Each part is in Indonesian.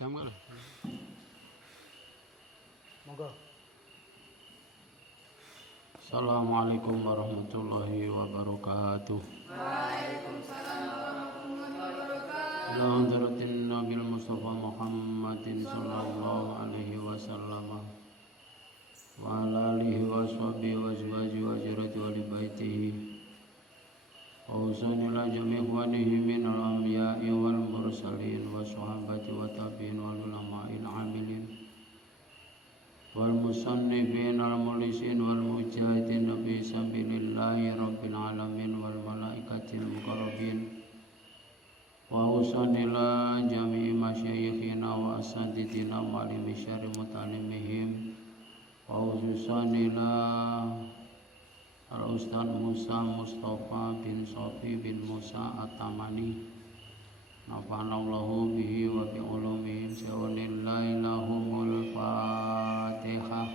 Jam kan? Monggo. Assalamualaikum warahmatullahi wabarakatuh. Ila hadratin Nabil Mustafa Muhammadin sallallahu alaihi wasallam wa ala alihi wa sahbihi wa azwajihi wa zurriyyatihi wa li baitihi wa usani ila jami' ikhwanihi minal anbiya'i wal mursalin wa sahabati wa tabi'in wal ulama'il amilin wal musannifin wal mulisin wal mujahidin fi sabilillahi rabbil alamin wal malaikatil muqarrabin wa usanila jami'i masyayikhina wa asatidina wa alimi syari mutalimihim wa usanila al-ustaz Musa Mustafa bin Sofi bin Musa At-Tamani nafanallahu bihi wa bi ulumihim sa'unillahi lahumul fatihah.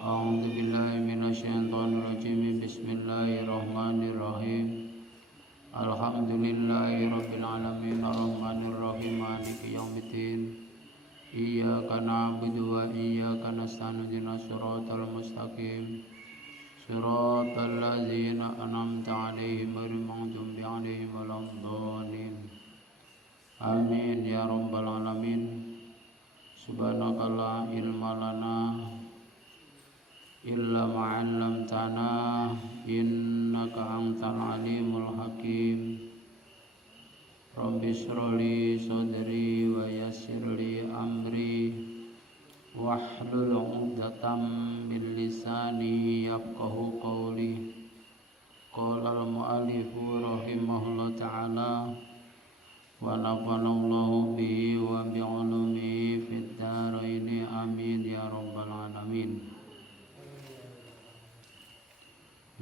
A'udzu billahi minasyaitonir rajim. Bismillahirrahmanirrahim. Alhamdulillahi rabbil alamin arrahmanir rahim maliki yaumiddin. Iyyaka na'budu wa iyyaka nasta'in ihdinas siratal mustaqim. Siratal ladzina an'amta 'alaihim ghairil maghdubi 'alaihim waladdallin. Amin ya rabbal alamin. Subhanaka la ilma lana illa ma 'allamtana innaka antal alimul hakim. Rabbi shrah li sadri wa yassir li amri wahlul 'uqdatam min lisani yafqahu qawli. Qala al-mu'allifu rahimahullah ta'ala wa nafanallahu bihi wa bi 'ulumihi fid dharain amin ya rabbal alamin.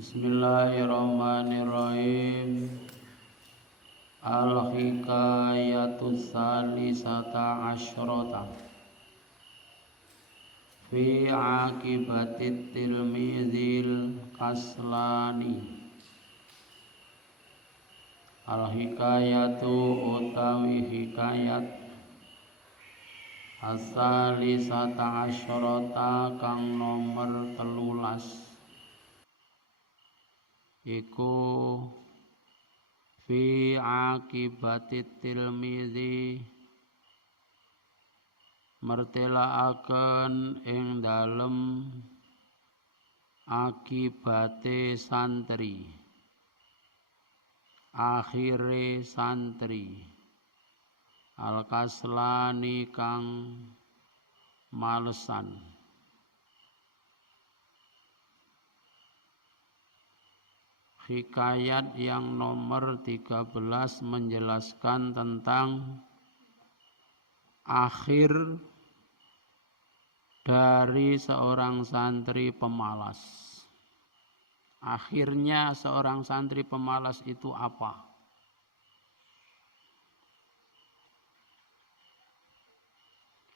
Bismillahirrahmanirrahim. Al-hikayatus salisata asyrata fi akibatit tilmizil kaslani. Al-hikayatu utawi hikayat as-salisata asyrata kang nomor 13 iku fi akibatit tilmizi mertelaaken ing dalem akibate santri, akhire santri, al-kaslani kang malesan. Hikayat yang nomor 13 menjelaskan tentang akhir dari seorang santri pemalas. Akhirnya seorang santri pemalas itu apa?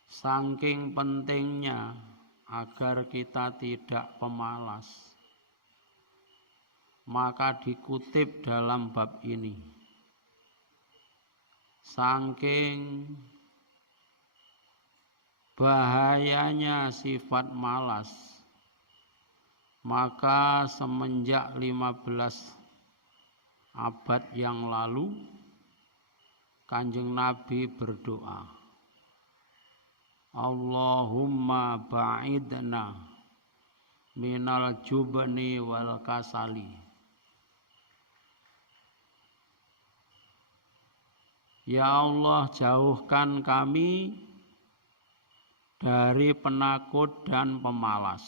Saking pentingnya agar kita tidak pemalas, maka dikutip dalam bab ini. Saking bahayanya sifat malas, maka semenjak 15 abad yang lalu Kanjeng Nabi berdoa, Allahumma ba'idna minal jubni wal kasali. Ya Allah, jauhkan kami dari penakut dan pemalas.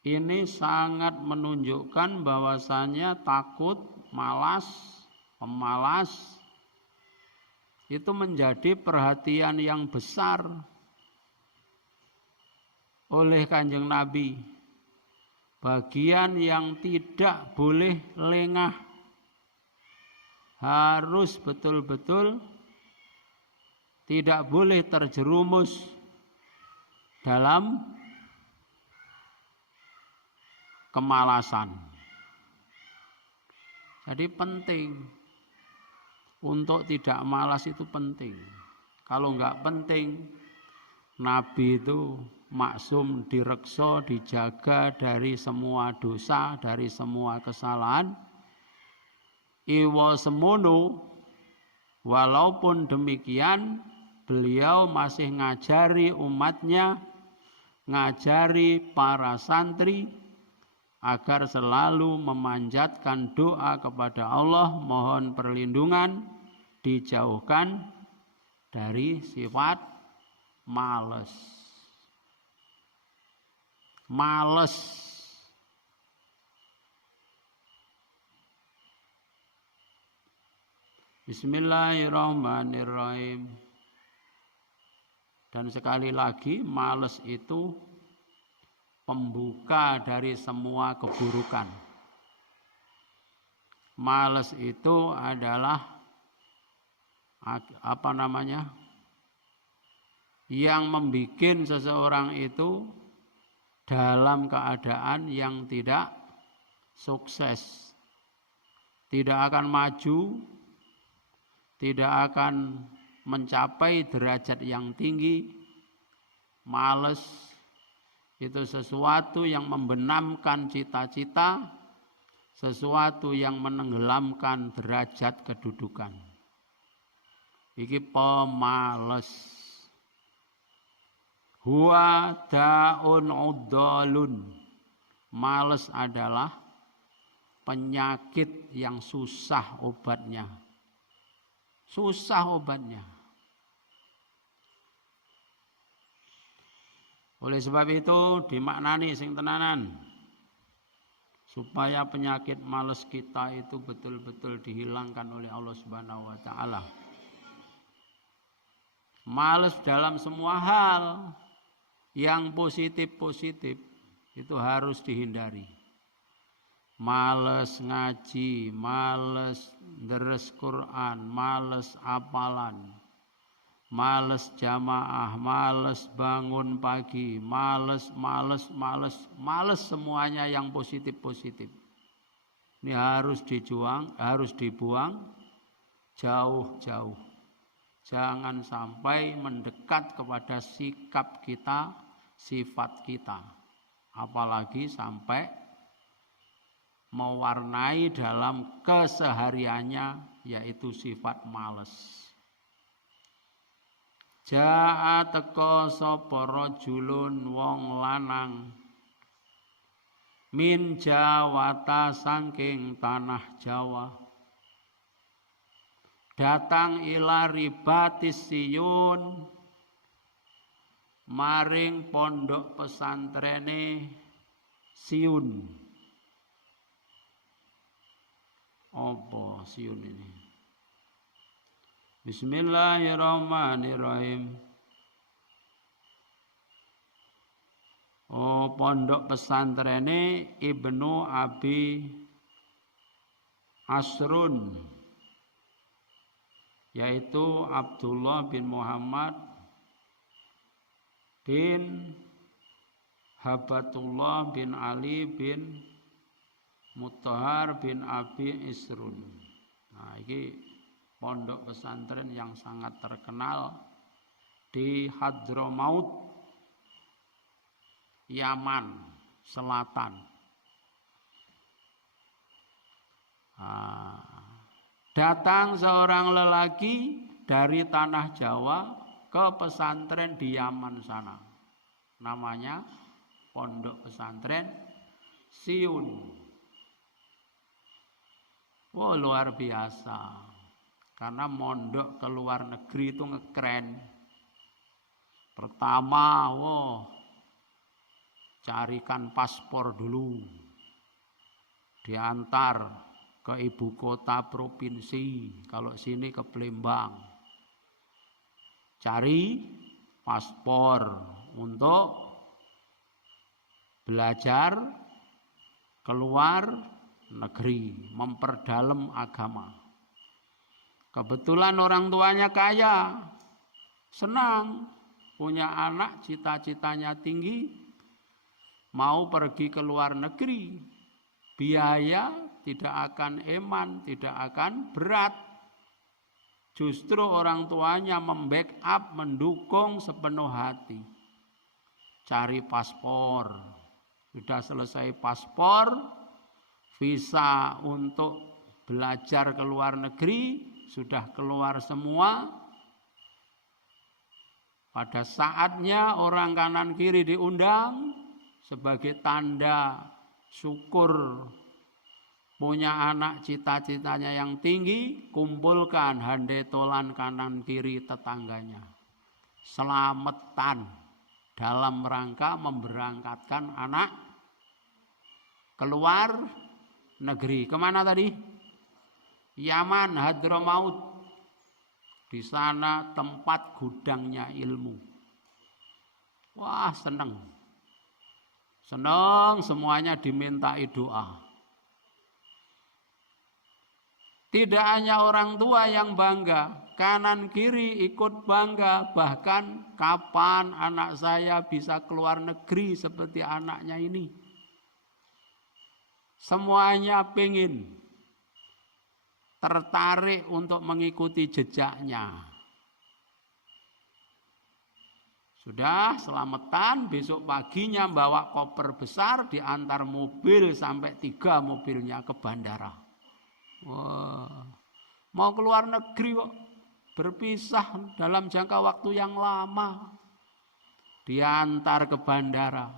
Ini sangat menunjukkan bahwasanya takut, malas, pemalas itu menjadi perhatian yang besar oleh Kanjeng Nabi. Bagian yang tidak boleh lengah, harus betul-betul tidak boleh terjerumus dalam kemalasan. Jadi penting untuk tidak malas itu penting. Kalau enggak penting, Nabi itu maksum, direksa, dijaga dari semua dosa, dari semua kesalahan. Iwa semono, walaupun demikian beliau masih ngajari umatnya, ngajari para santri agar selalu memanjatkan doa kepada Allah, mohon perlindungan, dijauhkan dari sifat males. Males. Bismillahirrahmanirrahim. Dan sekali lagi, males itu pembuka dari semua keburukan. Males itu adalah yang membuat seseorang itu dalam keadaan yang tidak sukses, tidak akan maju, tidak akan mencapai derajat yang tinggi. Males itu sesuatu yang membenamkan cita-cita, sesuatu yang menenggelamkan derajat kedudukan. Iki pemales. Huwa da'un uddalun. Males adalah penyakit yang susah obatnya. Susah obatnya. Oleh sebab itu dimaknani sing tenanan, supaya penyakit males kita itu betul-betul dihilangkan oleh Allah Subhanahu wa taala. Males dalam semua hal yang positif-positif itu harus dihindari. Males ngaji, males deres Quran, males apalan, males jamaah, males bangun pagi, males semuanya yang positif-positif. Ini harus dibuang jauh-jauh. Jangan sampai mendekat kepada sikap kita, sifat kita. Apalagi sampai mewarnai dalam kesehariannya, yaitu sifat males. Ja'a teka sapa rajulun wong lanang min Jawata saking tanah Jawa, datang ila ribatis siyun maring pondok pesantrene Siun. Apa Siun ini? Bismillahirrahmanirrahim. Pondok pesantrene Ibnu Abi Asrun, yaitu Abdullah bin Muhammad bin Habatullah bin Ali bin Mutahar bin Abi Isrun. Nah, ini pondok pesantren yang sangat terkenal di Hadramaut, Yaman Selatan. Datang seorang lelaki dari tanah Jawa ke pesantren di Yaman sana. Namanya pondok pesantren Siun. Wah, luar biasa. Karena mondok ke luar negeri itu ngekeren. Pertama, carikan paspor dulu. Diantar ke ibu kota provinsi, kalau sini ke Palembang. Cari paspor untuk belajar keluar negeri, memperdalam agama. Kebetulan orang tuanya kaya, senang, punya anak cita-citanya tinggi, mau pergi ke luar negeri. Biaya tidak akan eman, tidak akan berat. Justru orang tuanya membackup, mendukung sepenuh hati. Cari paspor. Sudah selesai paspor, visa untuk belajar ke luar negeri, sudah keluar semua. Pada saatnya orang kanan kiri diundang sebagai tanda syukur punya anak cita-citanya yang tinggi, kumpulkan handetolan kanan kiri tetangganya. Selamatan dalam rangka memberangkatkan anak keluar negeri. Kemana tadi? Yaman, Hadramaut. Di sana tempat gudangnya ilmu. Wah, seneng. Seneng semuanya dimintai doa. Tidak hanya orang tua yang bangga, kanan kiri ikut bangga. Bahkan kapan anak saya bisa keluar negeri seperti anaknya ini. Semuanya pengen, tertarik untuk mengikuti jejaknya. Sudah selamatan, besok paginya bawa koper besar, diantar mobil sampai 3 mobilnya ke bandara. Wah, mau keluar negeri kok, berpisah dalam jangka waktu yang lama. Diantar ke bandara,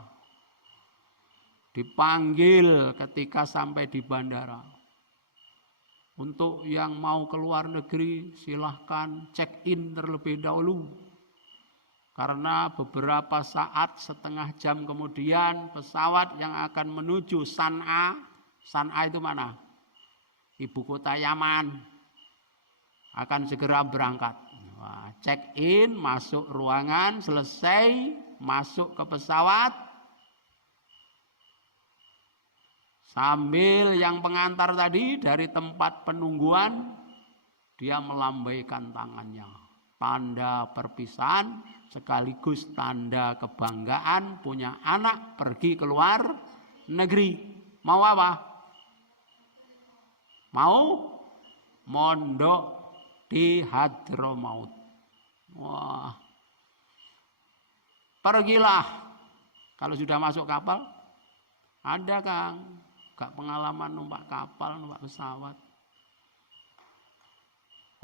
dipanggil ketika sampai di bandara. Untuk yang mau keluar negeri silahkan check in terlebih dahulu. Karena beberapa saat, setengah jam kemudian pesawat yang akan menuju San'a. San'a itu mana? Ibu kota Yaman, akan segera berangkat. Wah, check in, masuk ruangan, selesai, masuk ke pesawat. Sambil yang pengantar tadi dari tempat penungguan, dia melambaikan tangannya. Tanda perpisahan sekaligus tanda kebanggaan punya anak pergi keluar negeri. Mau apa? Mau mondok di Hadramaut. Wah, pergilah. Kalau sudah masuk kapal, ada Kang, gak pengalaman numpak kapal, numpak pesawat.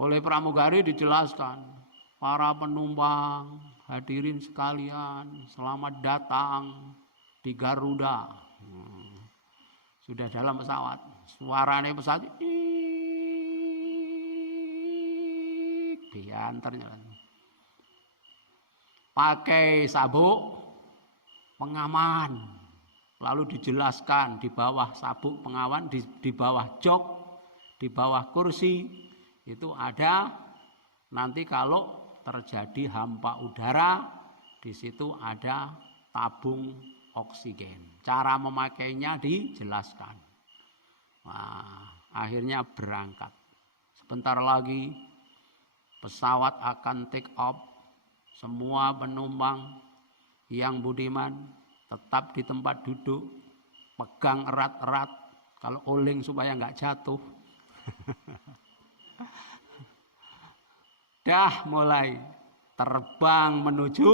Oleh pramugari dijelaskan, para penumpang, hadirin sekalian, selamat datang di Garuda. Sudah dalam pesawat, suaranya pesawat, diantar jalan. Pakai sabuk pengaman, lalu dijelaskan di bawah sabuk pengaman, di bawah jok, di bawah kursi itu ada. Nanti kalau terjadi hampa udara, di situ ada tabung oksigen. Cara memakainya dijelaskan. Nah, akhirnya berangkat. Sebentar lagi pesawat akan take off. Semua penumpang yang budiman tetap di tempat duduk, pegang erat-erat, kalau oling supaya nggak jatuh. Dah mulai terbang menuju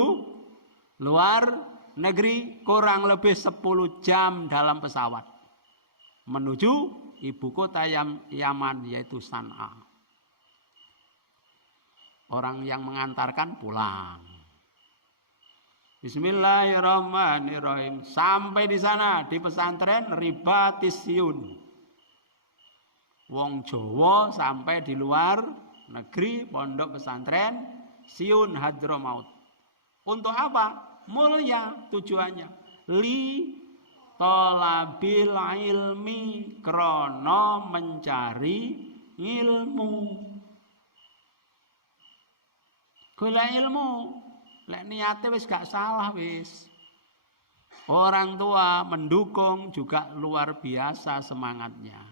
luar negeri, kurang lebih 10 jam dalam pesawat menuju ibu kota Yaman, yaitu San'a. Orang yang mengantarkan pulang. Bismillahirrahmanirrahim. Sampai di sana di pesantren Ribatis Siun. Wong Jawa sampai di luar negeri pondok pesantren Siun Hadramaut. Untuk apa? Mulia tujuannya. Li talabil ilmi, krono mencari ilmu. Golek ilmu, lek niate wis gak salah wis. Orang tua mendukung juga luar biasa semangatnya.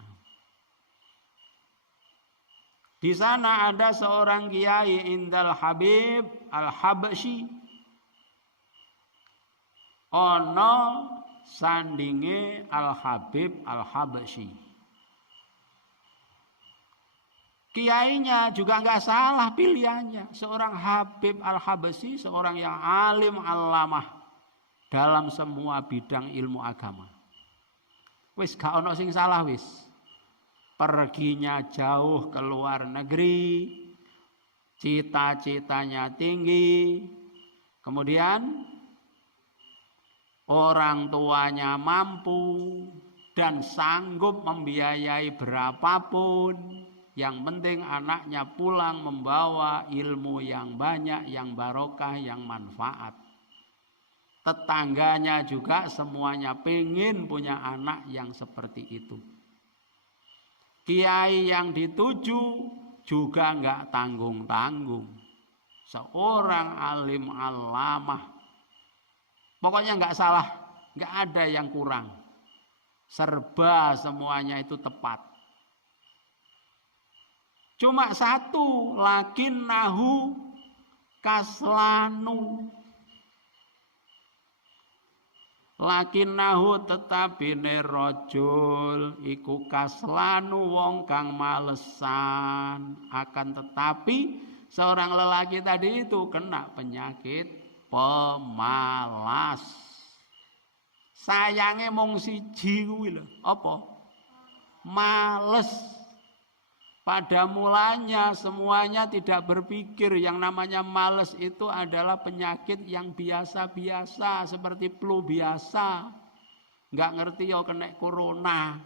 Di sana ada seorang kiai Indal Habib Al-Habsyi. Ono sandinge Al-Habib Al-Habsyi. Kiainya juga nggak salah pilihannya. Seorang Habib Al-Habsyi, seorang yang alim alamah dalam semua bidang ilmu agama. Wis gak ono sing salah wis. Perginya jauh ke luar negeri, cita-citanya tinggi, kemudian orang tuanya mampu dan sanggup membiayai berapapun. Yang penting anaknya pulang membawa ilmu yang banyak, yang barokah, yang manfaat. Tetangganya juga semuanya pengen punya anak yang seperti itu. Kiai yang dituju juga nggak tanggung-tanggung. Seorang alim alamah. Pokoknya nggak salah, nggak ada yang kurang. Serba semuanya itu tepat. Cuma satu, lakinnahu kaslanu. Lakinnahu tetapine rajul iku kaslanu wong kang malesan. Akan tetapi seorang lelaki tadi itu kena penyakit pemalas. Sayange mung siji kuwi lho, apa? Males. Pada mulanya semuanya tidak berpikir yang namanya males itu adalah penyakit yang biasa-biasa seperti flu biasa. Nggak ngerti ya kena corona.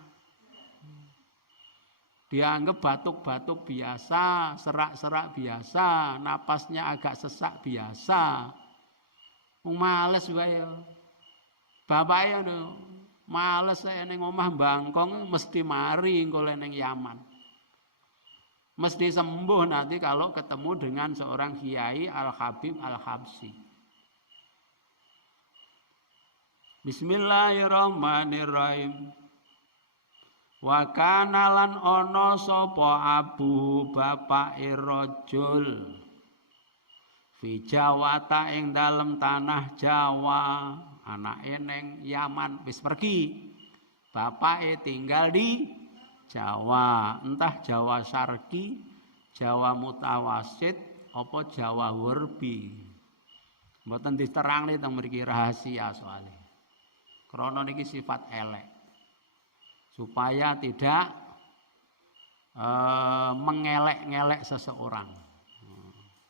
Dianggap batuk-batuk biasa, serak-serak biasa, napasnya agak sesak biasa. Males wae ya. Bapak ya males saya ning omah Bangkong mesti mari engko ning Yaman. Mesti sembuh nanti kalau ketemu dengan seorang Kiai Al-Habib Al-Habsyi. Bismillahirrahmanirrahim. Wa kana lan ana sapa abu bapake rajul fi Jawa ta ing dalem tanah Jawa, anake ning Yaman wis pergi. Bapake tinggal di Jawa, entah Jawa Sarki, Jawa Mutawasit, apa Jawa Werbi. Mboten diterangne teng mriki rahasia soalnya. Krana niki sifat elek. Supaya tidak mengelek-ngelek seseorang.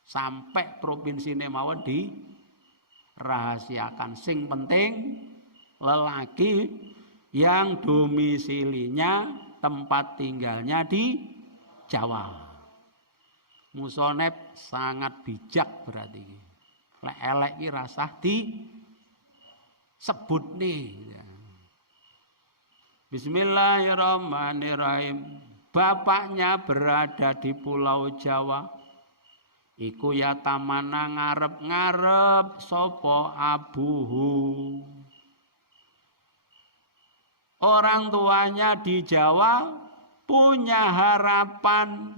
Sampai provinsine mawon dirahasiakan. Sing penting lelaki yang domisilinya tempat tinggalnya di Jawa. Musonep sangat bijak berarti. Lek elek iki rasah disebut nih. Bismillahirrahmanirrahim. Bapaknya berada di Pulau Jawa. Iku ya tamana ngarep-ngarep sopo abuhu. Orang tuanya di Jawa punya harapan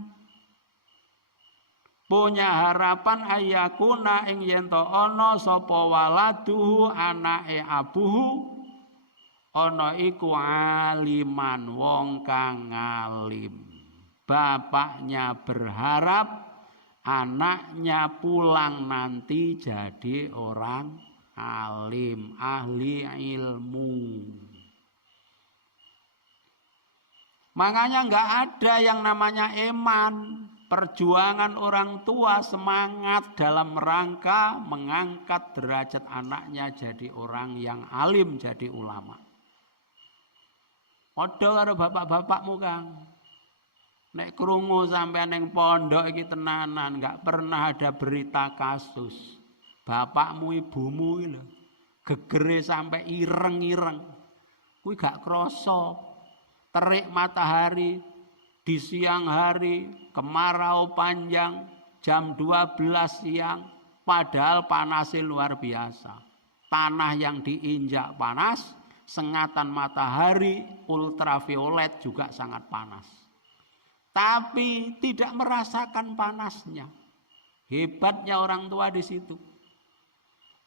ayakuna ing yen to ana sapa waladuhu anake abuhu ana iku aliman wong kang alim. Bapaknya berharap anaknya pulang nanti jadi orang alim, ahli ilmu. Makanya nggak ada yang namanya eman. Perjuangan orang tua semangat dalam rangka mengangkat derajat anaknya jadi orang yang alim, jadi ulama. Padha karo bapak-bapakmu Kang. Nek krungu sampean ning pondok iki tenanan, nggak pernah ada berita kasus. Bapakmu ibumu iki lho gegere sampai ireng-ireng. Kuwi gak krasa. Terik matahari di siang hari, kemarau panjang, jam 12 siang, padahal panasnya luar biasa. Tanah yang diinjak panas, sengatan matahari, ultraviolet juga sangat panas. Tapi tidak merasakan panasnya. Hebatnya orang tua di situ.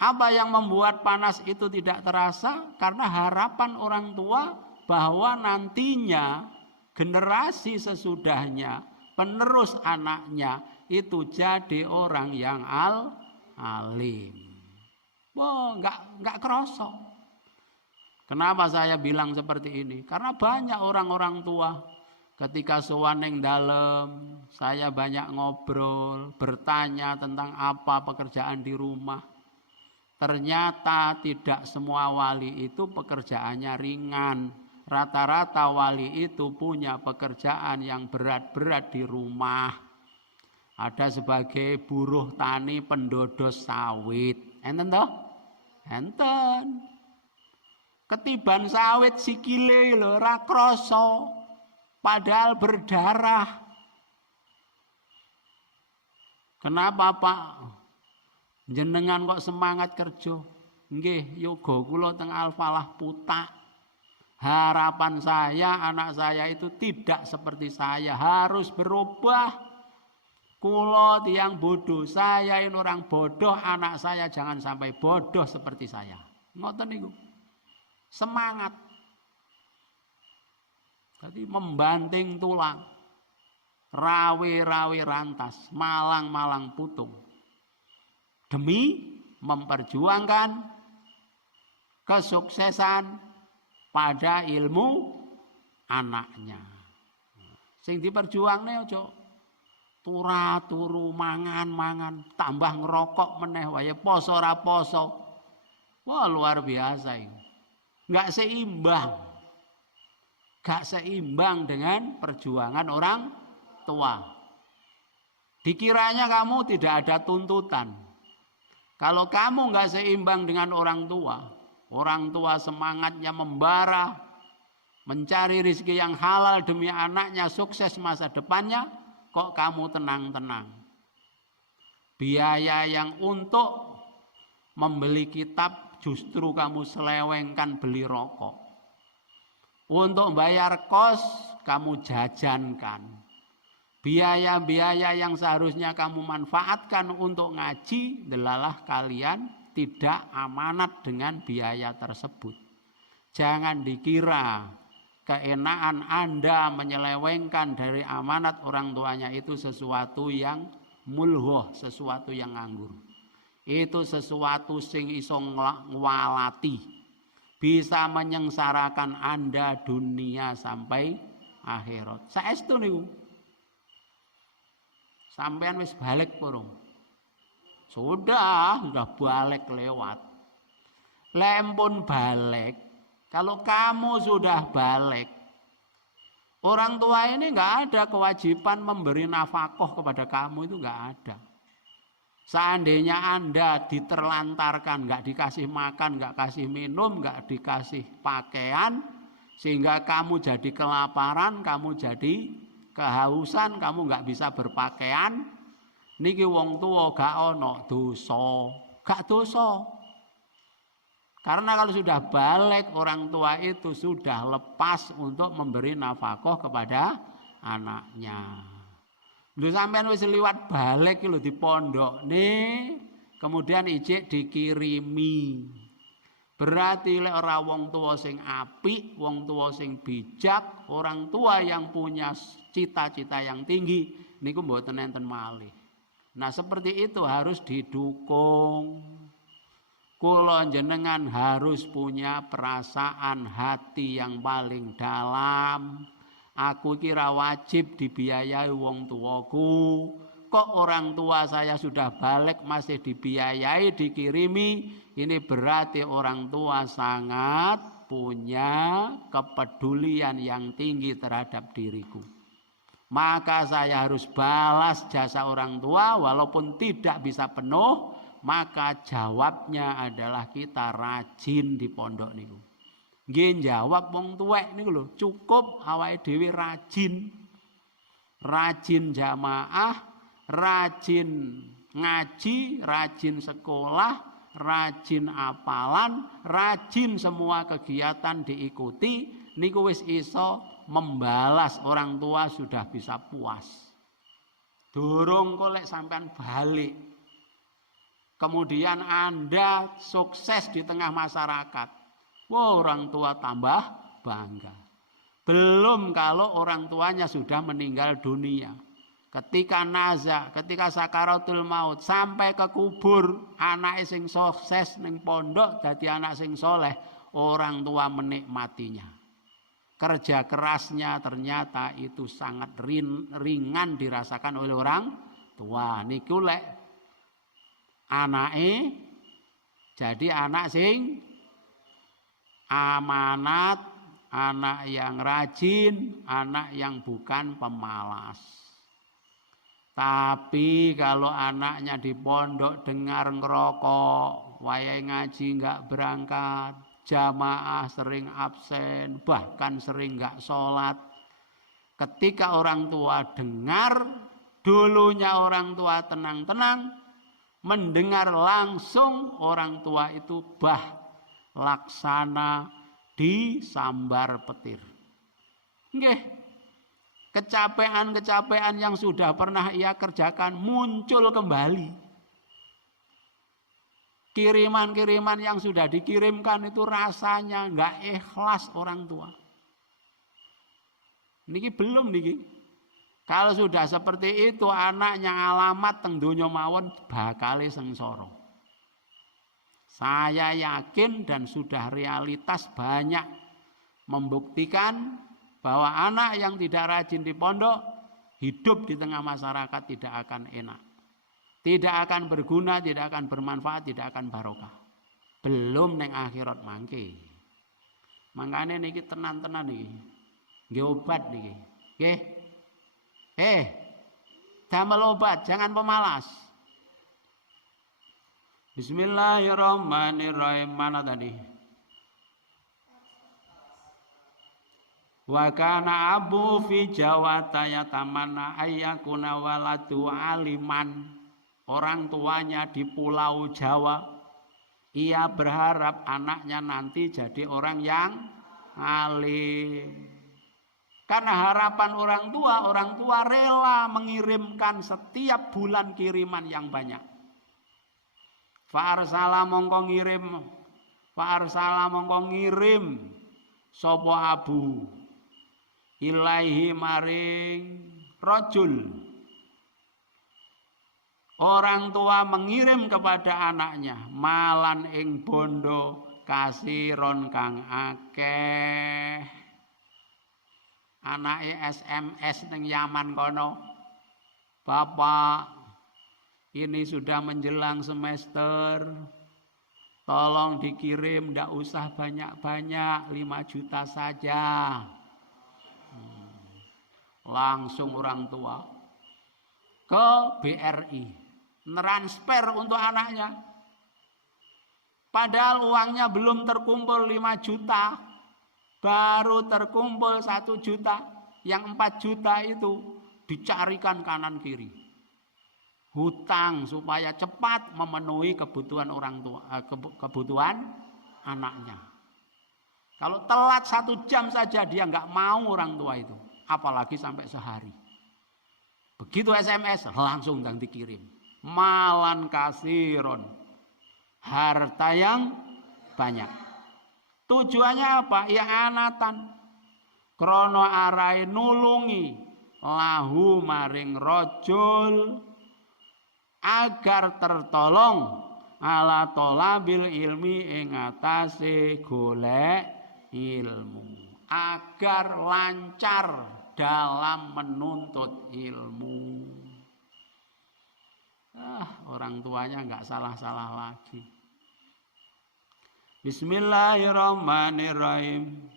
Apa yang membuat panas itu tidak terasa? Karena harapan orang tua bahwa nantinya generasi sesudahnya penerus anaknya itu jadi orang yang alim. Wah, enggak kerosok. Kenapa saya bilang seperti ini? Karena banyak orang-orang tua ketika sowan ning dalem, saya banyak ngobrol, bertanya tentang apa pekerjaan di rumah. Ternyata tidak semua wali itu pekerjaannya ringan. Rata-rata wali itu punya pekerjaan yang berat-berat di rumah. Ada sebagai buruh tani pendodos sawit. Enten toh? Enten. Ketiban sawit sikile lho ora krasa. Padahal berdarah. Kenapa Pak? Jenengan kok semangat kerja? Nggih, yoga kula teng Al-Falah Putak. Harapan saya anak saya itu tidak seperti saya, harus berubah. Kula tiang bodoh, saya ini orang bodoh, anak saya jangan sampai bodoh seperti saya. Ngoten niku. Semangat. Jadi membanting tulang, rawe-rawe rantas, malang-malang putung. Demi memperjuangkan kesuksesan pada ilmu anaknya. Sing diperjuangne aja turu mangan tambah ngerokok meneh wae poso ora poso. Wah, luar biasa ini. Enggak seimbang dengan perjuangan orang tua. Dikiranya kamu tidak ada tuntutan. Kalau kamu enggak seimbang dengan orang tua semangatnya membara, mencari rezeki yang halal demi anaknya sukses masa depannya, kok kamu tenang-tenang. Biaya yang untuk membeli kitab justru kamu selewengkan beli rokok. Untuk bayar kos kamu jajankan. Biaya-biaya yang seharusnya kamu manfaatkan untuk ngaji, delalah kalian tidak amanat dengan biaya tersebut. Jangan dikira keenaan Anda menyelewengkan dari amanat orang tuanya itu sesuatu yang mulhoh, sesuatu yang nganggur. Itu sesuatu sing iso ngwalati, bisa menyengsarakan Anda dunia sampai akhirat. Saestu niku. Sampean wis balik purung? Sudah balik lewat. Lempun balik. Kalau kamu sudah balik, orang tua ini nggak ada kewajiban memberi nafkah kepada kamu, itu nggak ada. Seandainya Anda diterlantarkan, nggak dikasih makan, nggak kasih minum, nggak dikasih pakaian, sehingga kamu jadi kelaparan, kamu jadi kehausan, kamu nggak bisa berpakaian, niki wong tua gak ono dosa, gak dosa. Karena kalau sudah balik, orang tua itu sudah lepas untuk memberi nafkah kepada anaknya. Lho sampean wis liwat balik lho di pondok nih, kemudian ijik dikirimi. Berarti lek ora wong tua sing apik, wong tua sing bijak, orang tua yang punya cita-cita yang tinggi niku mboten enten malih. Nah, seperti itu harus didukung. Kula jenengan harus punya perasaan hati yang paling dalam. Aku kira wajib dibiayai wong tuaku. Kok orang tua saya sudah balik masih dibiayai, dikirimi. Ini berarti orang tua sangat punya kepedulian yang tinggi terhadap diriku. Maka saya harus balas jasa orang tua walaupun tidak bisa penuh. Maka jawabnya adalah kita rajin di pondok niku. Nggih jawab wong tuwek niku lho, cukup awake dhewe rajin. Rajin jamaah, rajin ngaji, rajin sekolah, rajin apalan, rajin semua kegiatan diikuti, niku wis iso membalas orang tua sudah bisa puas. Durung kok lek sampean balik. Kemudian Anda sukses di tengah masyarakat. Wah, orang tua tambah bangga. Belum kalau orang tuanya sudah meninggal dunia. ketika sakaratul maut sampai ke kubur, anak sing sukses ning pondok dadi anak sing soleh, orang tua menikmatinya. Kerja kerasnya ternyata itu sangat ringan dirasakan oleh orang tua. Niku lek anake jadi anak sing amanat, anak yang rajin, anak yang bukan pemalas. Tapi kalau anaknya di pondok dengar ngerokok, wayahe ngaji nggak berangkat, jamaah sering absen, bahkan sering nggak sholat. Ketika orang tua dengar, dulunya orang tua tenang-tenang, mendengar langsung orang tua itu laksana disambar petir. Nggih. Kecapean-kecapean yang sudah pernah ia kerjakan muncul kembali. Kiriman-kiriman yang sudah dikirimkan itu rasanya nggak ikhlas orang tua. Niki belum niki. Kalau sudah seperti itu anaknya alamat teng donya mawon bakale sengsara. Saya yakin dan sudah realitas banyak membuktikan bahwa anak yang tidak rajin di pondok hidup di tengah masyarakat tidak akan enak, tidak akan berguna, tidak akan bermanfaat, tidak akan barokah. Belum neng akhirat mangke. Makanya niki tenan-tenan niki, nggih obat niki, nggih. Damel obat, jangan pemalas. Bismillahirrahmanirrahim. Mana tadi? Wa kana abu fi Jawata yatamanna ayyakuna waladu aliman. Orang tuanya di Pulau Jawa, ia berharap anaknya nanti jadi orang yang alim. Karena harapan orang tua rela mengirimkan setiap bulan kiriman yang banyak. Fa'arsala mongko ngirim sapa abu ilaihi maring rajul. Orang tua mengirim kepada anaknya malan ing bondo kasiron kang akeh. Anake SMS ning Yaman kono, Bapak, ini sudah menjelang semester, tolong dikirim, ndak usah banyak-banyak, 5 juta saja. Langsung orang tua ke BRI transfer untuk anaknya, padahal uangnya belum terkumpul 5 juta, baru terkumpul 1 juta, yang 4 juta itu dicarikan kanan kiri, hutang supaya cepat memenuhi kebutuhan orang tua, kebutuhan anaknya. Kalau telat 1 jam saja dia nggak mau orang tua itu, apalagi sampai sehari. Begitu SMS langsung yang dikirim. Malan kasiron, harta yang banyak. Tujuannya apa? I'anatan, krono arai nulungi lahu maring rajul agar tertolong ala tolabil ilmi ing atase golek ilmu, agar lancar dalam menuntut ilmu. Orang tuanya nggak salah-salah lagi. Bismillahirrahmanirrahim.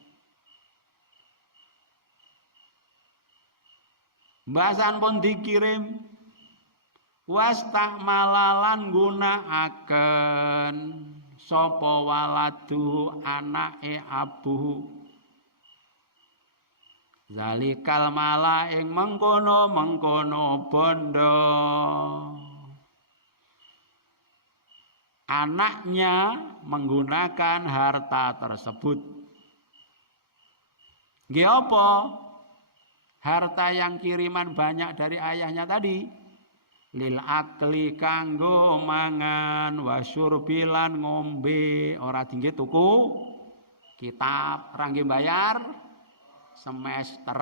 Bahasan pun dikirim, wastakmalalan gunakaken sapa waladu anake abu. Zalikal mala ing mengkono bondo. Anaknya menggunakan harta tersebut. Nggih apa? Harta yang kiriman banyak dari ayahnya tadi, lil akli kanggo mangan, wasyurbilan ngombe, ora tinggi tuku kitab, rangge bayar semester.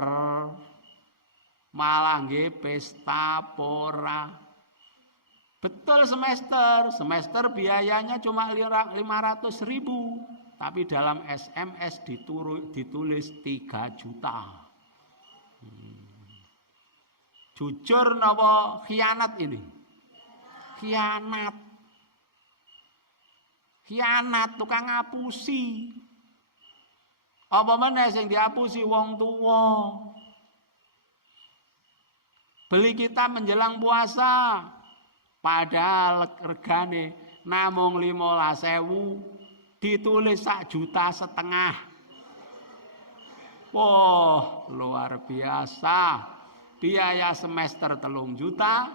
Malah nggih pesta pora. Betul semester biayanya cuma 500.000, tapi dalam SMS ditulis 3 juta. Jujur napa khianat ini? Khianat tukang ngapusi. Apa meneh sing diapusi wong tuwa. Beli kita menjelang puasa, padahal regane namung 15.000, ditulis 1,5 juta. Wah, luar biasa. Biaya semester 3 juta,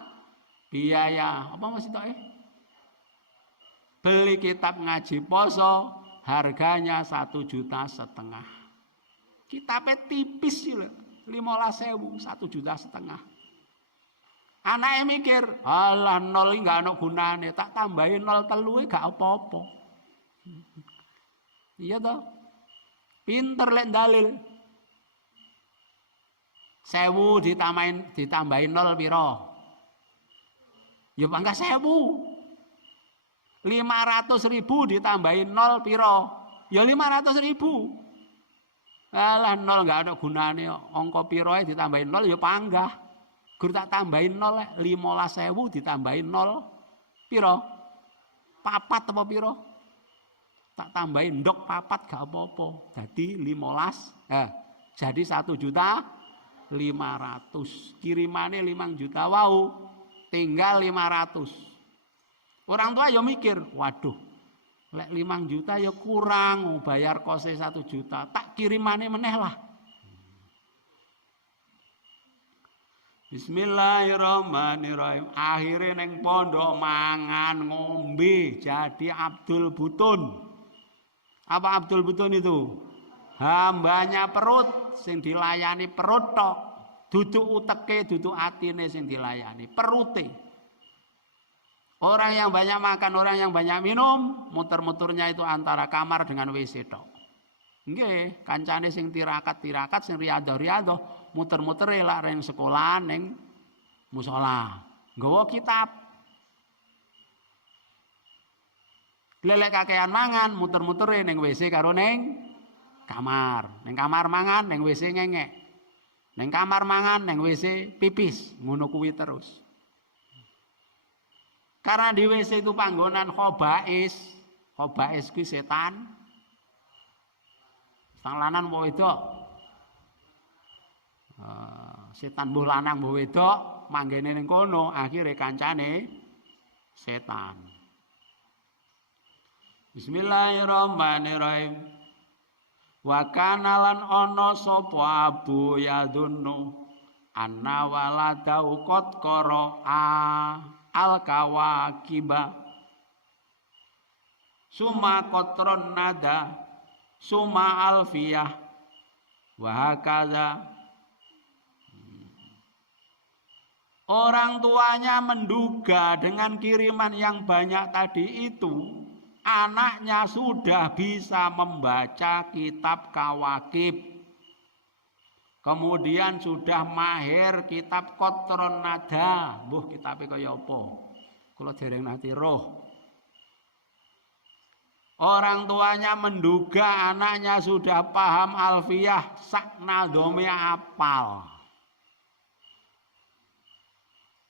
biaya apa masih tok beli kitab ngaji poso harganya 1,5 juta. Kitabnya tipis sih, 15.000, 1,5 juta. Anaknya mikir, alah nol ini gak ada gunanya, tak tambahin 0,3 gak apa-apa. Iya toh, pinter lek dalil. 1.000 ditambahin 0 piro? Ya bangga 1.000. 500.000 ditambahin 0 piro? Ya 500.000. Alah 0 gak ada gunanya, ongko piro ditambahin 0 ya panggah. Gur tak tambahin 0, 15.000 ditambahin 0 piro? 4 apa piro? Tak tambahin ndok 4 gak apa-apa. Jadi 15, jadi 1,5 juta. Kirimannya 5 juta wow, tinggal 500. Orang tua ya mikir, waduh, lek 5 juta ya kurang, bayar kosnya 1 juta, tak kirimannya meneh lah. Bismillahirrahmanirrahim. Akhirnya neng pondok mangan ngombe jadi Abdul Butun. Apa Abdul Butun itu? Hambanya perut, sing dilayani perut tok. Duduk uteke, duduk atine sing dilayani perute. Orang yang banyak makan, orang yang banyak minum, muter-muternya itu antara kamar dengan WC tok. Nggih, kancane sing tirakat, sing riadoh, muter-muter lah ring sekolah ning musola. Nggawa kitab. Lelek kakean mangan, muter-muter ning WC karo ning kamar. Ning kamar mangan, ning WC ngengek. Ning kamar mangan, ning WC pipis. Ngono kuwi terus. Karena di WC itu panggonan khobais. Khobais kuwi setan. Sang lanang mbok wedok. Setan mbuh lanang mbuh wedok manggene ning kono, akhire kancane setan. Bismillahirrahmanirrahim. Wa kana lan ana sapa Abu Yadunnu anna waladau qad qara'a al-kawakiba summa qatron nada summa alfiyah wa hakadha. Orang tuanya menduga dengan kiriman yang banyak tadi itu anaknya sudah bisa membaca kitab kawakib. Kemudian sudah mahir kitab Qatron Nada. Mbuh kitabe kaya apa? Kula dereng nate roh. Orang tuanya menduga anaknya sudah paham alfiyah, sak nadome apal.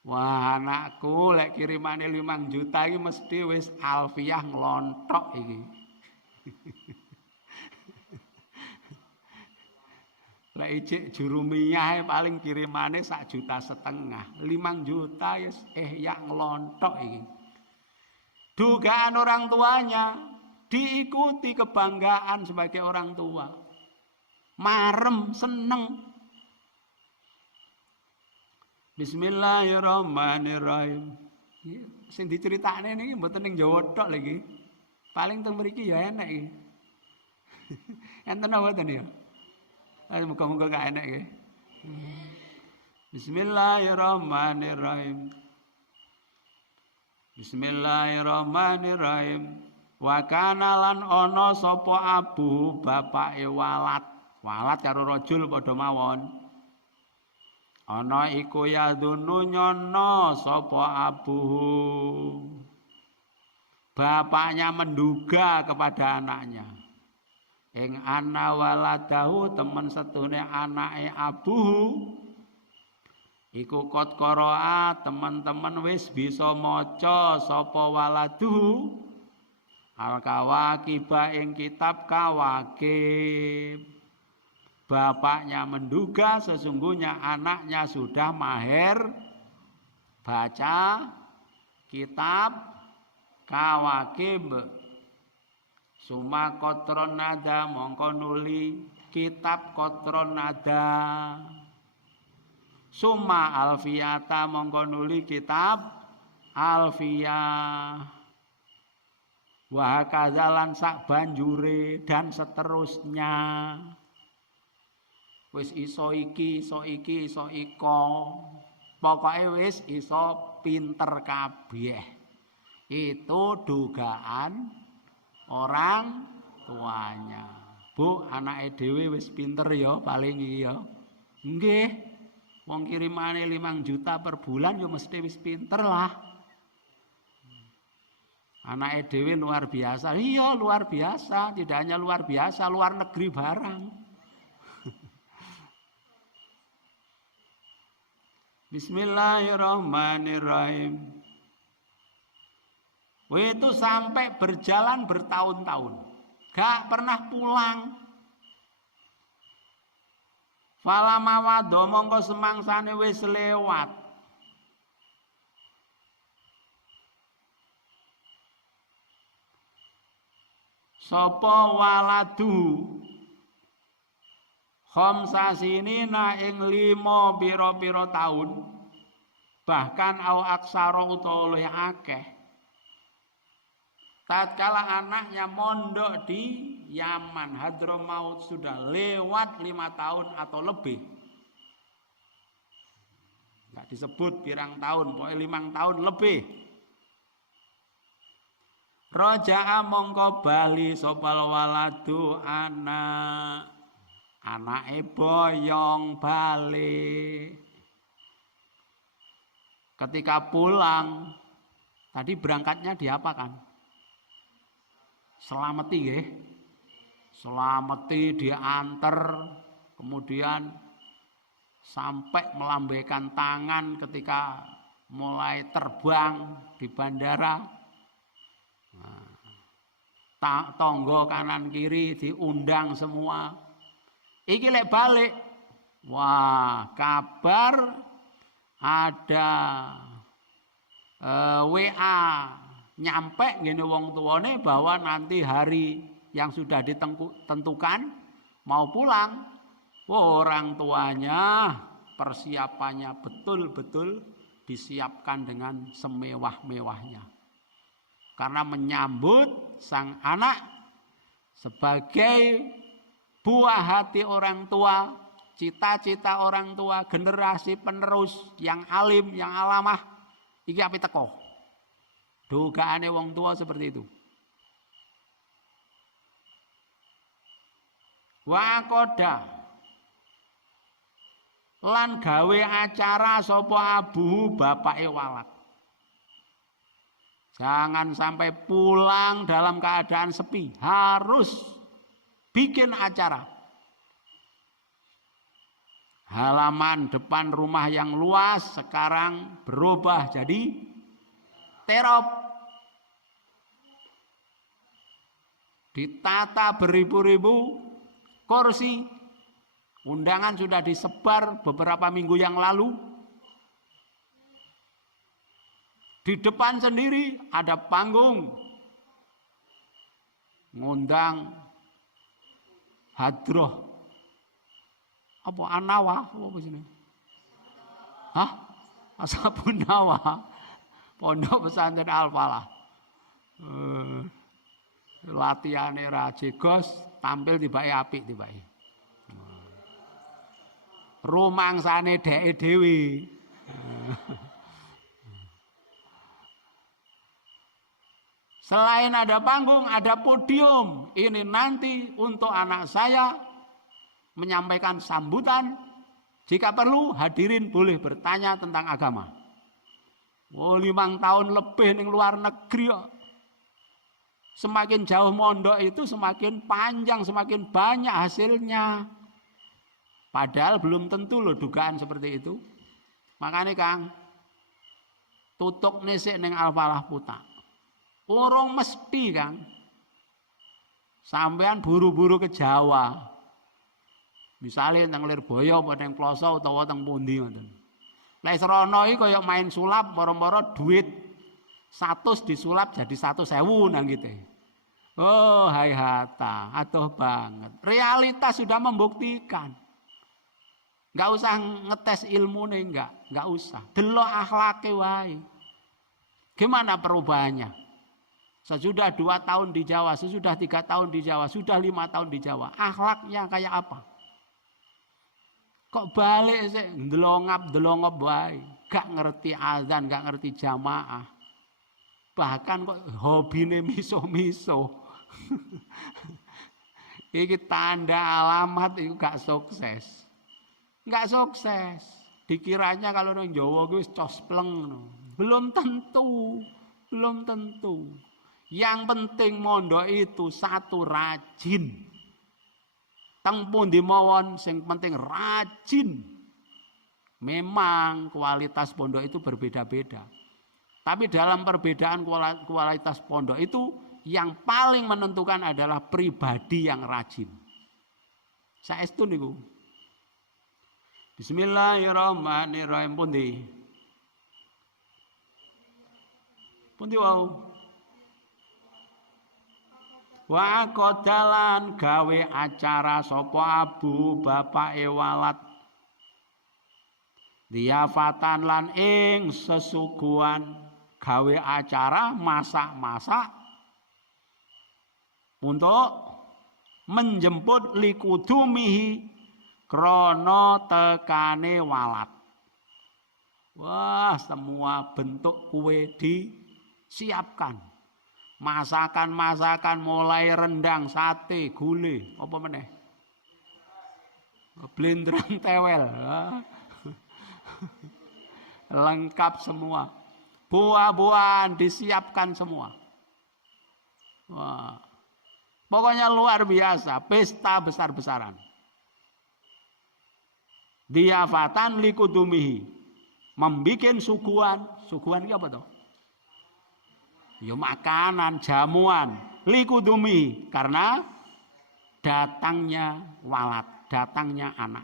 Wah, anakku lek kirimane 5 juta iki mesti wis alfiyah nglontok iki. Lek ijik jurumiyah paling kirimane 1,5 juta. 5 juta wis ya nglontok iki. Dugaan orang tuanya diikuti kebanggaan sebagai orang tua. Marem, seneng. Bismillahirrahmanirrahim. Sing diceritakne niki mboten ning Jawa tok lagi. Paling teng mriki ya enek iki. Enten apa mboten ya? Muga-muga gak enek nggih. Bismillahirrahmanirrahim. Bismillahirrahmanirrahim. Wa kana lan ana sapa Abu bapake Walad. Walad karo rajul padha mawon. Ana iku yadunu nyono sapa abuhu. Bapaknya menduga kepada anaknya. Ing anna waladahu temen setune anake abuhu. Iku kot qira'a teman-teman wis bisa maca sapa waladuhu. Al-Kawaqiba ing kitab Kawaqib. Bapaknya menduga sesungguhnya anaknya sudah mahir baca kitab Kawaqib. Suma qotron nada mongko nuli kitab qotron nada. Suma alfiyata mongko nuli kitab alfiyah. Wa kazalan sak banjure dan seterusnya. Wis iso iki, iso iki, iso iko. Pokoke wis iso pinter kabeh. Itu dugaan orang tuanya. Bu, anake dhewe wis pinter ya paling iki ya. Nggih. Wong kirimane 5 juta per bulan ya mesti wis pinter lah. Anake dhewe luar biasa. Iya, luar biasa, tidak hanya luar biasa, luar negeri barang. Bismillahirrahmanirrahim. Itu sampai berjalan bertahun-tahun, gak pernah pulang. Falama wado mongko semangsane wis lewat. Sapa waladu khamsasinina ing 5 pira-pira taun, bahkan au aksara utawa luwih akeh. Tatkala anaknya mondok di Yaman, Hadramaut, sudah lewat 5 tahun atau lebih. Enggak disebut pirang tahun, pokoknya 5 tahun lebih. Raja'a mongko bali sopal waladu anak. Anake boyong balik. Ketika pulang, tadi berangkatnya diapakan? Selameti nggih. Selameti diantar, kemudian sampai melambaikan tangan ketika mulai terbang di bandara. Tonggo kanan kiri diundang semua. Iki lek balik, wah kabar ada WA nyampe gini wong tuane bahwa nanti hari yang sudah ditentukan mau pulang. Orang tuanya persiapannya betul-betul disiapkan dengan semewah-mewahnya. Karena menyambut sang anak sebagai buah hati orang tua, cita-cita orang tua, generasi penerus yang alim, yang alamah, iki api teko. Dugaane wong tua seperti itu. Wa koda lan gawe acara sapa abuhu bapake walad. Jangan sampai pulang dalam keadaan sepi, harus bikin acara. Halaman depan rumah yang luas sekarang berubah jadi terop. Ditata beribu-ribu kursi. Undangan sudah disebar beberapa minggu yang lalu. Di depan sendiri ada panggung. Ngundang hadroh. Apa anawa? Apa sini? Hah? Ashabun nawa. Pondok pesantren Al-Falah. Latihane ra jegos, tampil tibake apik tibake. Rumangsane dheke dhewe. Selain ada panggung, ada podium. Ini nanti untuk anak saya menyampaikan sambutan Jika perlu, hadirin boleh bertanya tentang agama. 5 tahun lebih ning luar negeri kok. Semakin jauh mondok itu semakin panjang, semakin banyak hasilnya. Padahal belum tentu loh dugaan seperti itu. Makanya Kang, tutuk nisik ning Al-Falah Putak. Orang mesti Kang, sampean buru-buru ke Jawa. Misalnya teng Lirboyo apa teng Ploso utawa teng pundi ngoten. Lek serono iki kaya main sulap moro-moro duit 100 disulap jadi 100.000 nang gitu. Oh, hai hata, atuh banget. Realitas sudah membuktikan. Enggak usah ngetes ilmu nih, enggak usah. Delok akhlake wae. Gimana perubahannya? Sesudah 2 tahun di Jawa, sesudah 3 tahun di Jawa, sudah 5 tahun di Jawa. Akhlaknya kayak apa? Kok balik sih delongap wae, gak ngerti azan, gak ngerti jamaah. Bahkan kok hobine miso-miso. Iki tanda alamat itu gak sukses. Gak sukses. Dikiranya kalau nang Jawa kuwi cospleng. Belum tentu. Belum tentu. Yang penting mondok itu satu rajin. Teng pundi mawon sing penting rajin. Memang kualitas pondok itu berbeda-beda. Tapi dalam perbedaan kualitas pondok itu yang paling menentukan adalah pribadi yang rajin. Saestu niku. Bismillahirrahmanirrahim. Pundi? Pundi wau? Wa kodalan gawe acara sapa abu bapake walat diafatan lan ing sesuguhan gawe acara masak-masak untuk menjemput likudumihi krana tekane walat. Wah, semua bentuk kue disiapkan. Masakan-masakan mulai rendang, sate, gulai, apa meneh? Blendrang tewel. Lengkap semua. Buah-buahan disiapkan semua. Wah. Pokoknya luar biasa, pesta besar-besaran. Diafatan likudumihi. Membikin suguhan. Suguhan ini apa tuh? Ya makanan, jamuan, likudumi karena datangnya walat, datangnya anak.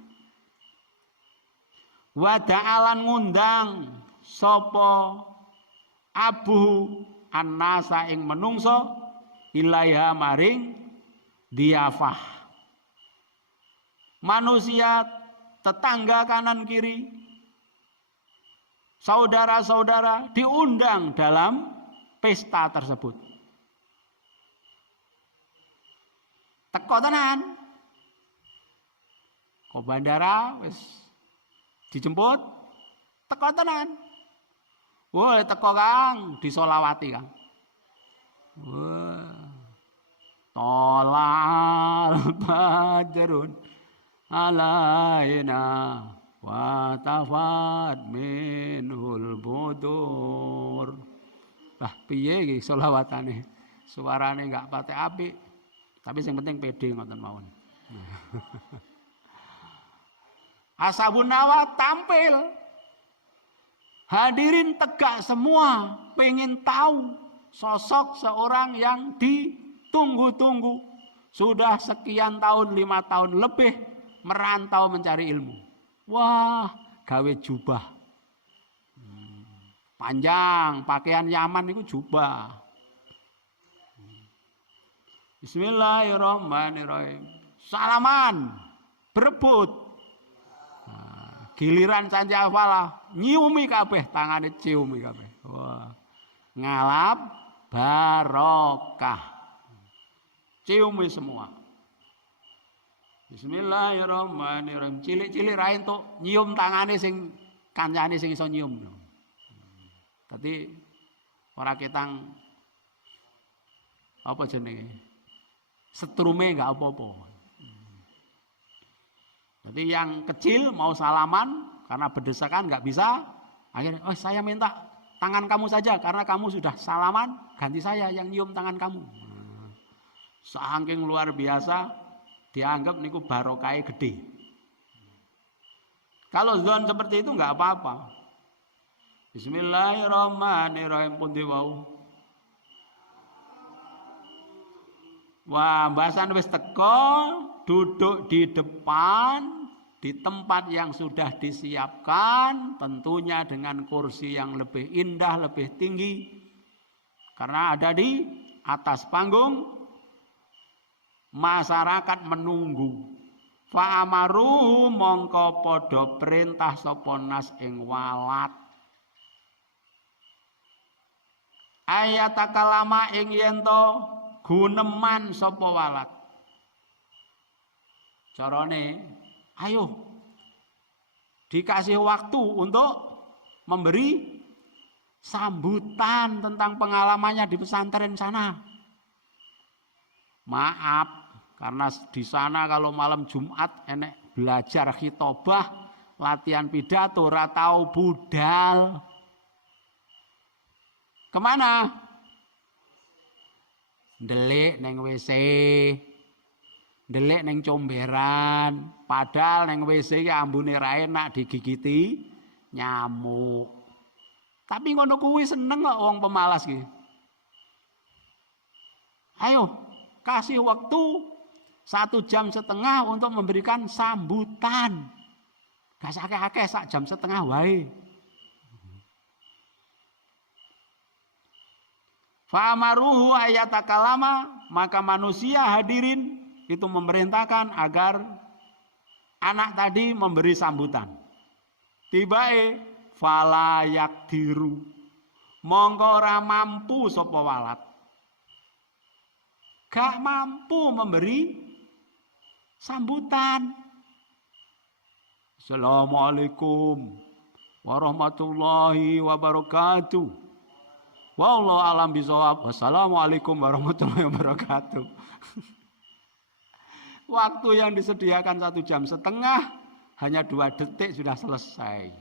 Wada'alan ngundang sopo abu annasa ing menungso ilaiha maring diafah. Manusia tetangga kanan kiri, saudara-saudara diundang dalam pesta tersebut. Teko tenan. Ke bandara wis dijemput. Teko tenan. Woi teko Kang, disolawati Kang. Wah. Tolal badrun alaina wa tafat minhul budur. Lah piye iki selawatane? Suarane enggak patek apik. Tapi yang penting pede ngoten mawon. Ashabun Nawa tampil. Hadirin tegak semua, pengen tahu sosok seorang yang ditunggu-tunggu. Sudah sekian tahun, 5 tahun lebih merantau mencari ilmu. Wah, gawe jubah. Panjang, pakaian Yaman itu jubah. Bismillahirrahmanirrahim. Salaman, berebut. Nah, giliran Sanji Al-Falah, nyiumi kabeh, tangane ciumi kabeh. Wah, ngalap barokah. Ciumi semua. Bismillahirrahmanirrahim. Cilik-cilik ra entuk nyium tangane sing kancane sing iso nyium. Tapi ora ketang apa jenenge? Setrume enggak apa-apa. Jadi yang kecil mau salaman karena berdesakan nggak bisa, akhirnya saya minta tangan kamu saja karena kamu sudah salaman, ganti saya yang nyium tangan kamu. Saking luar biasa dianggap niku barokah gede. Kalau zon seperti itu nggak apa-apa. Bismillahirrahmanirrahim pun diwau. Wah, bahasan wis teko, duduk di depan di tempat yang sudah disiapkan, tentunya dengan kursi yang lebih indah, lebih tinggi. Karena ada di atas panggung, masyarakat menunggu. Fa'amaru mongko podo perintah sapa nas ing walat. Ayatakalama ing yento guneman sapa walat. Carane, ayo dikasih waktu untuk memberi sambutan tentang pengalamannya di pesantren sana. Maaf, karena di sana kalau malam Jumat enek belajar khitobah, latihan pidato, ora tau budal. Kemana? Ndelik neng WC, ndelik neng comberan, padahal neng WC ya ambune ra enak digigiti nyamuk. Tapi ngono kuwi seneng kok wong pemalas ki. Ayo, kasih waktu 1,5 jam untuk memberikan sambutan. Gak sakit-sakit 1,5 jam wae. Fa'amaruhu ayatakalama, maka manusia hadirin itu memerintahkan agar anak tadi memberi sambutan. Tibae fala yakdiru, mongko ora mampu sapa walat. Gak mampu memberi sambutan. Assalamualaikum warahmatullahi wabarakatuh. Wallahu alam bisawab. Wassalamualaikum warahmatullahi wabarakatuh. Waktu yang disediakan 1,5 jam, hanya 2 detik sudah selesai.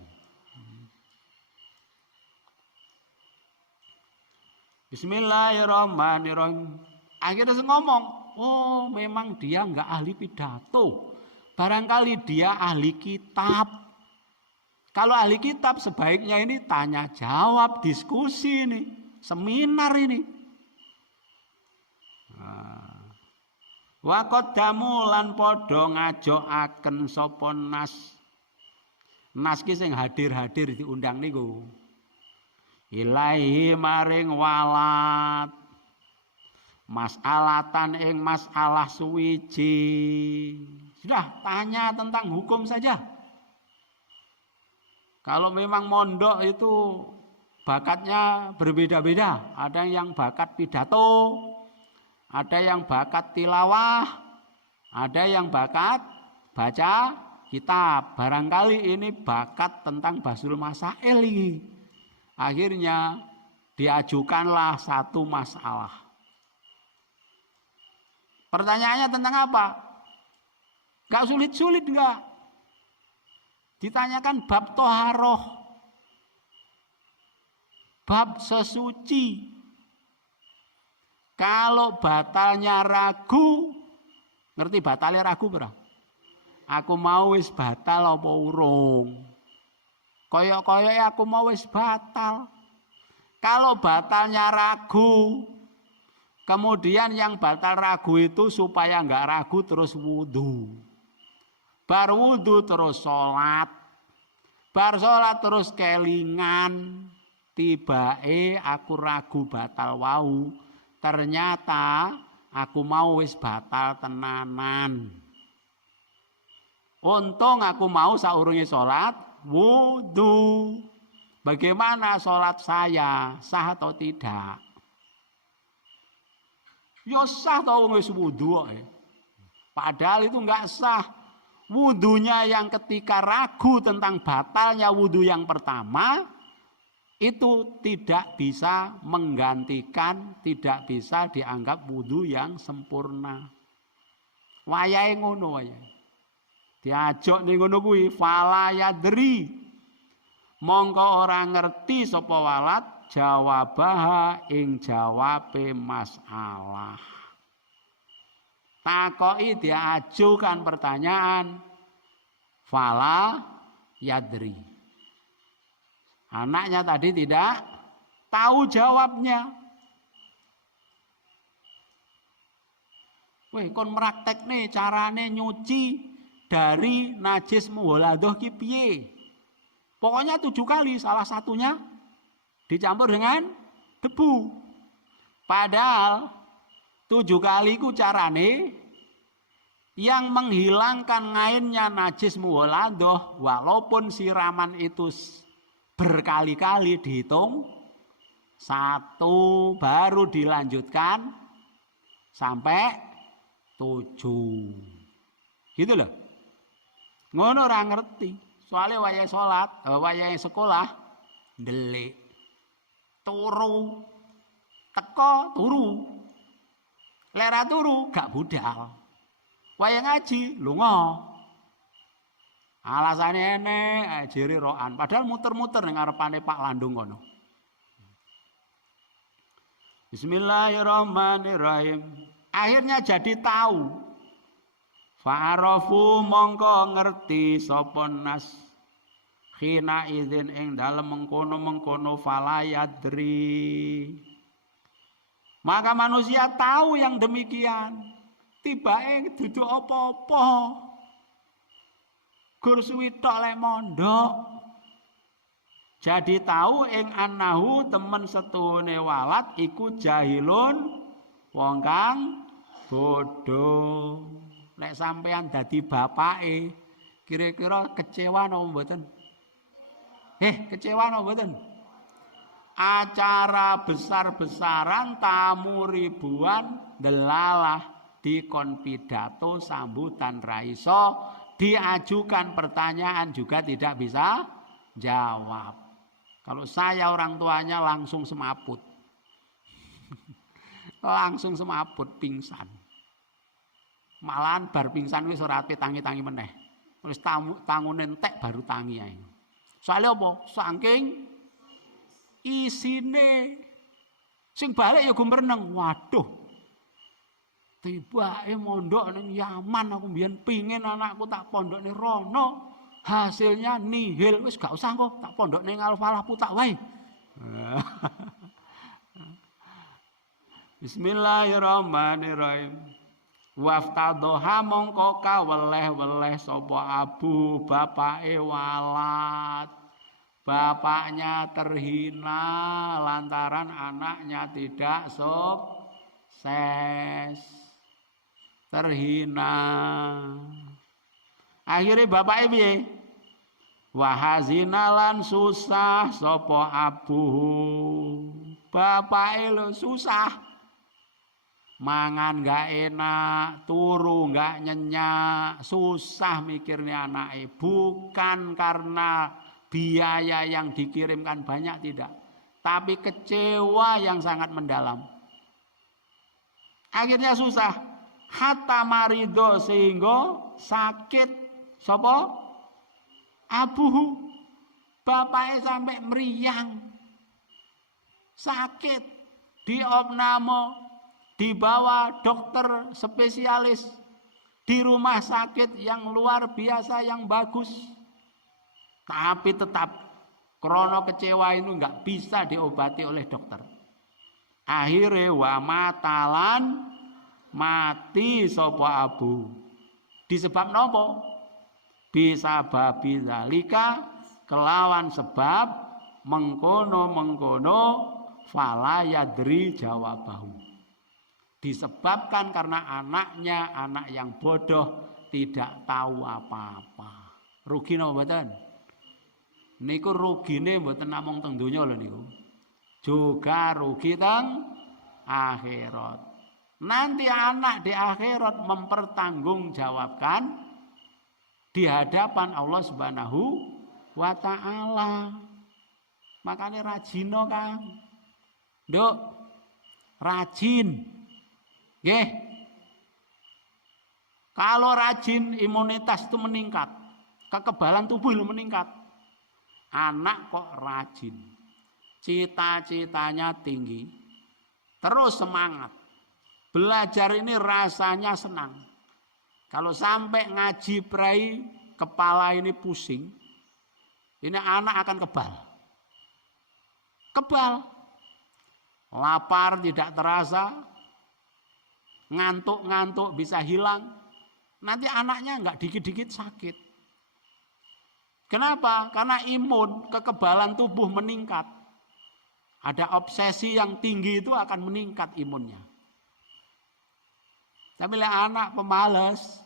Bismillahirrahmanirrahim. Akhirnya saya ngomong, oh memang dia nggak ahli pidato. Barangkali dia ahli kitab. Kalau ahli kitab sebaiknya ini tanya jawab, diskusi ini. Seminar ini. Wa qaddamu lan padha ngajokaken sapa nas. Nas ki sing hadir-hadir diundang niku. Ilahi maring walat. Mas'alatan ing masalah suwiji. Sudah tanya tentang hukum saja. Kalau memang mondok itu bakatnya berbeda-beda. Ada yang bakat pidato, ada yang bakat tilawah, ada yang bakat baca kitab. Barangkali ini bakat tentang Basul Masail ini. Akhirnya diajukanlah satu masalah. Pertanyaannya tentang apa? Gak sulit-sulit enggak. Ditanyakan bab toharoh, bab sesuci. Kalau batalnya ragu, ngerti batalnya ragu berapa? Aku mau wis batal apa urung? Koyok-koyok aku mau wis batal. Kalau batalnya ragu, kemudian yang batal ragu itu supaya enggak ragu terus wudu. Bar wudu terus sholat, bar sholat terus kelingan, tibae aku ragu batal wau, ternyata aku mau wis batal tenanan. Untung aku mau saurunge sholat wudu. Bagaimana sholat saya, sah atau tidak? Ya sah atau wis wudu kok. Padahal itu enggak sah. Wudunya yang ketika ragu tentang batalnya wudu yang pertama, itu tidak bisa menggantikan, tidak bisa dianggap wudu yang sempurna. Wayahe ngono wayahe. Diajak ning ngono kuwi fala yadri. Mongko ora ngerti sapa walad jawabaha ing jawabe masalah. Takoki diajukan pertanyaan fala yadri. Anaknya tadi tidak tahu jawabnya. Weh kon praktekne carane nyuci dari najis muwaladah ki piye? Pokoknya 7 kali, salah satunya dicampur dengan debu. Padahal 7 kali ku carane yang menghilangkan ngainnya najis muwaladah, walaupun siraman itu berkali-kali dihitung 1, baru dilanjutkan sampai 7. Gitu loh. Ngono ora ngerti. Soalnya wayahe salat, wayahe sekolah ndelik. Turu. Teko turu. Lek turu gak budal. Wayahe ngaji lunga. Alasane enek jere rokan, padahal muter-muter ning ngarepane Pak Landung kono. Bismillahirrahmanirrahim. Akhirnya jadi tahu. Fa'arafu mongko ngerti sapa nas khina idzin ing dalem mengkono-mengkono fala yadri. Maka manusia tahu yang demikian. Tibake duduk apa-apa. Gur suwi tok lek mondok. Jadi tahu ing annahu temen setune walad iku jahilun wong kang bodoh. Lek sampean dadi bapake, kira-kira kecewa napa mboten? Kecewa napa mboten? Acara besar-besaran, tamu ribuan, delalah dikon pidato sambutan raiso, diajukan pertanyaan juga tidak bisa jawab. Kalau saya orang tuanya langsung semaput. Langsung semaput pingsan. Malahan bar pingsan wis ora ape tangi-tangi meneh. Wis tangune entek baru tangi ae. Soale apa? Saking isine sing balik ya gumreneng. Waduh. Tibake mondok ning Yaman aku mbiyen pingin anakku tak pondok ning rono. Hasilnya nihil. Wis gak usah kok tak pondok ning Al-Falah Putak wae. Bismillahirrahmanirrahim. Waftadoha mongko kaweleh-weleh sapa abu bapake walad. Bapaknya terhina lantaran anaknya tidak sukses. Terhina. Akhirnya bapake piye? Wahazinalan susah sapa abu. Bapake lho susah. Mangan gak enak, turu gak nyenyak, susah mikirnya anaknya. Bukan karena biaya yang dikirimkan banyak, tidak. Tapi kecewa yang sangat mendalam. Akhirnya susah. Hatta marido sehingga sakit. Sopo? Abuhu. Bapaknya sampai meriang. Sakit. Diopname. Dibawa dokter spesialis di rumah sakit yang luar biasa yang bagus, tapi tetap krono kecewa itu nggak bisa diobati oleh dokter. Akhirnya wamatalan mati sopo abu. Disebab nopo? Bisa babi zalika kelawan sebab mengkono fala yadri jawabahu. Disebabkan karena anaknya anak yang bodoh, tidak tahu apa-apa. Rugi napa mboten? Niku rugine mboten namung teng donya lho niku. Juga rugi teng akhirat. Nanti anak di akhirat mempertanggungjawabkan di hadapan Allah Subhanahu wa taala. Makanya rajino Kang. Nduk, rajin. Nggih. Kalau rajin, imunitas itu meningkat, kekebalan tubuh itu meningkat. Anak kok rajin, cita-citanya tinggi, terus semangat. Belajar ini rasanya senang. Kalau sampai ngaji prai, kepala ini pusing, ini anak akan kebal. Kebal. Lapar tidak terasa, ngantuk-ngantuk bisa hilang. Nanti anaknya enggak dikit-dikit sakit. Kenapa? Karena imun, kekebalan tubuh meningkat. Ada obsesi yang tinggi itu akan meningkat imunnya. Tapi anak pemalas,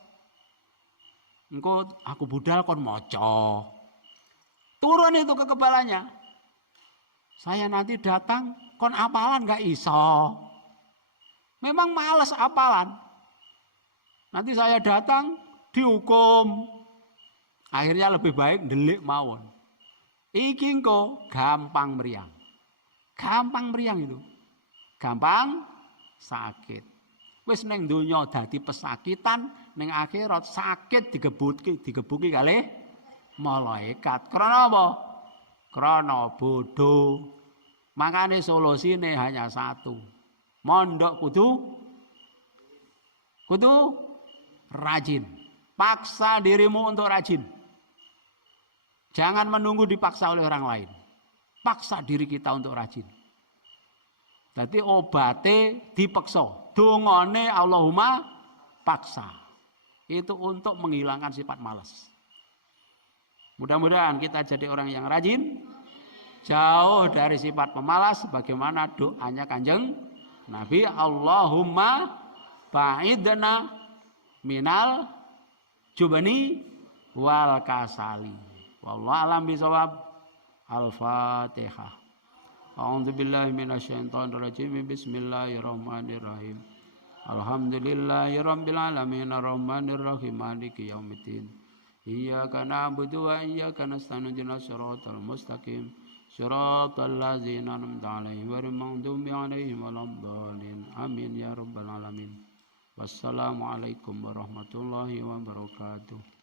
engko aku budal kon moco. Turun itu kekebalannya. Saya nanti datang kon apalan gak iso. Memang malas apalan. Nanti saya datang dihukum. Akhirnya lebih baik delik mawon. Iki engko gampang meriang. Gampang meriang itu. Gampang sakit. Wis neng donya dadi pesakitan, neng akhirat sakit digebuki kalih malaikat. Karena apa? Karena bodoh. Makanya solusine hanya satu. Mondok kudu rajin. Paksa dirimu untuk rajin. Jangan menunggu dipaksa oleh orang lain. Paksa diri kita untuk rajin. Jadi obate dipaksa. Dungane Allahumma paksa. Itu untuk menghilangkan sifat malas. Mudah-mudahan kita jadi orang yang rajin. Jauh dari sifat pemalas. Bagaimana doanya Kanjeng Nabi. Allahumma ba'idna minal jubani wal kasali. Wallahu a'lam bishawab. Al-Fatihah. A'udzubillahi minasyaitonir rajim. Bismillahirrahmanirrahim. Alhamdulillahirabbil alamin arrahmanir rahim maliki yaumiddin. Iyyaka na'budu wa iyyaka nasta'in ihdinas siratal mustaqim. Siratal ladzina an'amta 'alaihim ghairil maghdubi 'alaihim waladdallin. Amin ya rabbal alamin. Wassalamualaikum warahmatullahi wabarakatuh.